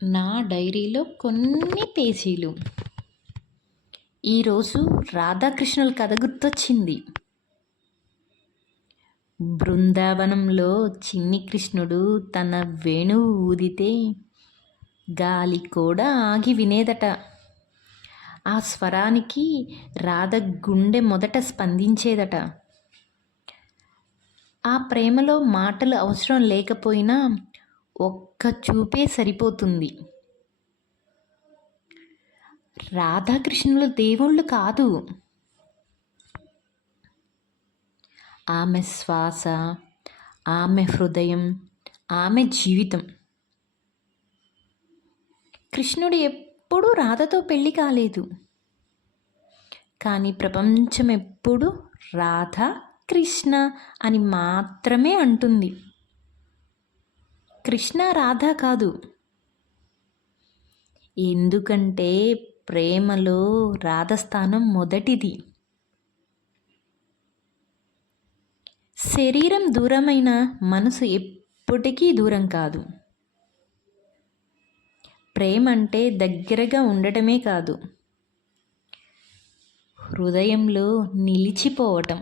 నా డైరీలో కొన్ని పేజీలు. ఈరోజు రాధాకృష్ణుల కథ గుర్తొచ్చింది. బృందావనంలో చిన్ని కృష్ణుడు తన వేణువు ఊదితే గాలి కూడా ఆగి వినేదట. ఆ స్వరానికి రాధ గుండె మొదట స్పందించేదట. ఆ ప్రేమలో మాటలు అవసరం లేకపోయినా ఒక్క చూపే సరిపోతుంది. రాధాకృష్ణులు దేవుళ్ళు కాదు, ఆమె శ్వాస, ఆమె హృదయం, ఆమె జీవితం. కృష్ణుడు ఎప్పుడూ రాధతో పెళ్లి కాలేదు, కానీ ప్రపంచం ఎప్పుడు రాధ కృష్ణ అని మాత్రమే అంటుంది. కృష్ణ రాధ కాదు. ఎందుకంటే ప్రేమలో రాధ స్థానం మొదటిది. శరీరం దూరమైన మనసు ఎప్పటికీ దూరం కాదు. ప్రేమ అంటే దగ్గరగా ఉండటమే కాదు, హృదయంలో నిలిచిపోవటం.